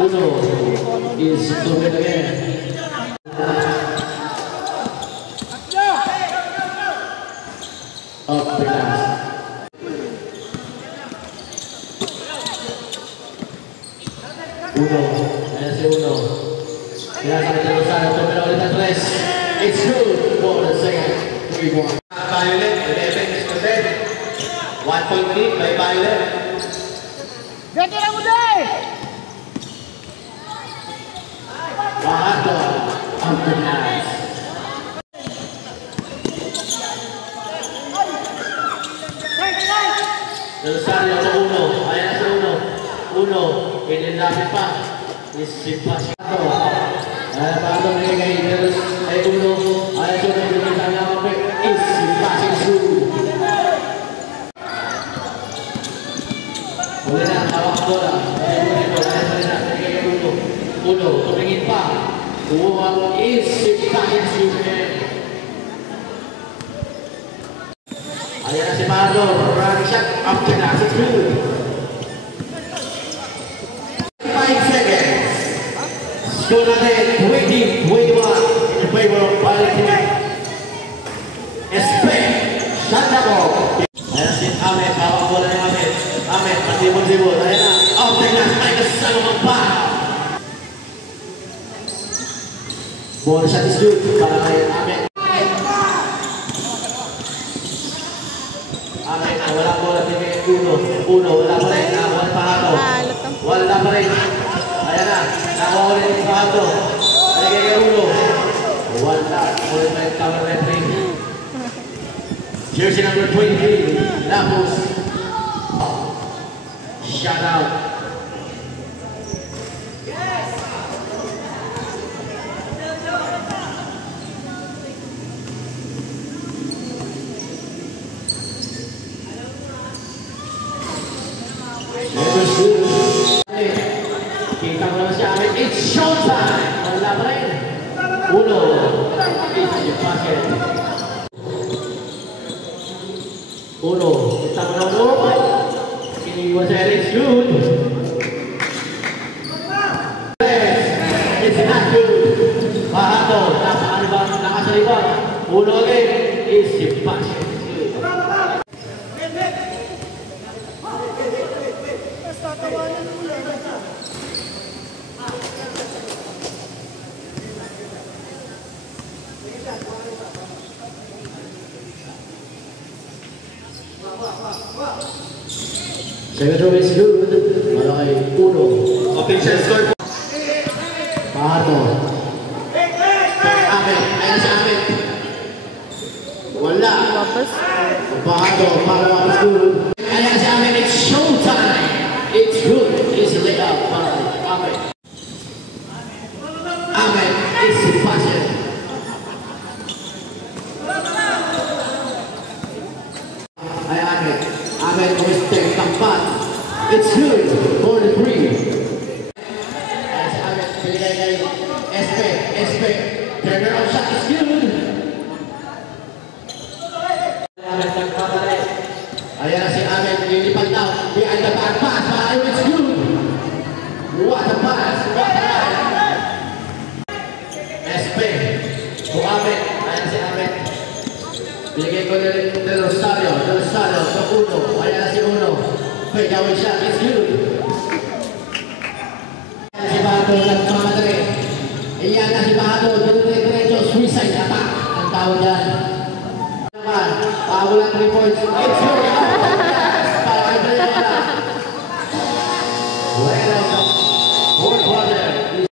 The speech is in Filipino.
Uno is to win again. Up the pass. Uno, ayan si Uno. Kaya sa kanya Rosario, tumira ulit ang tres. It's good for the second 3-1. Violet, 11 is to 10. 1 point lead by Violet. Gati lang mo dahil! Bahato, ang Pinas. Rosario sa Uno, ayan na si Uno. Uno, pinilapit pa. Isipasin ito. Ayan pa ito nagigay ay Uno. Ayan siya na pinilapit na kapit. Isipasin shoot. Uli na, hawak ang bola. Ayan na, nagigay kay Uno. Uno, tumingin pa. Uwag isipasin shoot. Ayan na si Pado. Running shot. Up to that. It's good. 5 seconds. Score natin 20-21 in favor of Violet. Espe. Shot na po. Ayan si Ahmed. Hawak bola ni Ahmed. Ahmed. Patibon-tibon. Ayan na. Up to that. May kasama magpa. Ball shot is good. Para kay Ahmed. Ahmed, wala po natin kay Uno. Uno, wala pa rin. Nakakuha ni Pahato. Wala pa rin. Ayan na. Nakakuha ulit ni Pahato. Ayan kay Uno. Wala. Ulit pa yung cover referee. Jersey number 23. Lapos. Shut out. Kita mo naman si Ahmed. It's showtime! Wala pa rin. Uno. It's the basket. Uno. Kita mo naman Uno. Iniwan sa Eric. It's good. It's not good. Pahato. Ano ba? Nakasalipan. Uno again. It's the basket. Second row is good. Malaki Uno. Official score. Pahato. Ahmed. Ayan si Ahmed. Wala. Pahato. Para wapas good. Ayan si Ahmed. It's showtime. It's good. It's laid up by Ahmed. Ahmed is the basket. Ayan Ahmed. Ahmed always take tempat. It's good for the three. As Ahmed pinigay kay Espe. Turnaround shot is good. Ahmed nagpapalay. Ayan na si Ahmed. Lilipad daw. Behind the back pass. Ayun, it's good. What a pass. What a pass. Espe. To Ahmed. Ayan si Ahmed. Binigay ko nila Del Rosario sa Uno. Ayan na si Uno. Fade away shot, it's good. Ayan si Bahato nagmamadali. Ayan na si Bahato. Diretso suicide attack. Ang tawag dyan. Naman, walang 3 points. It's good.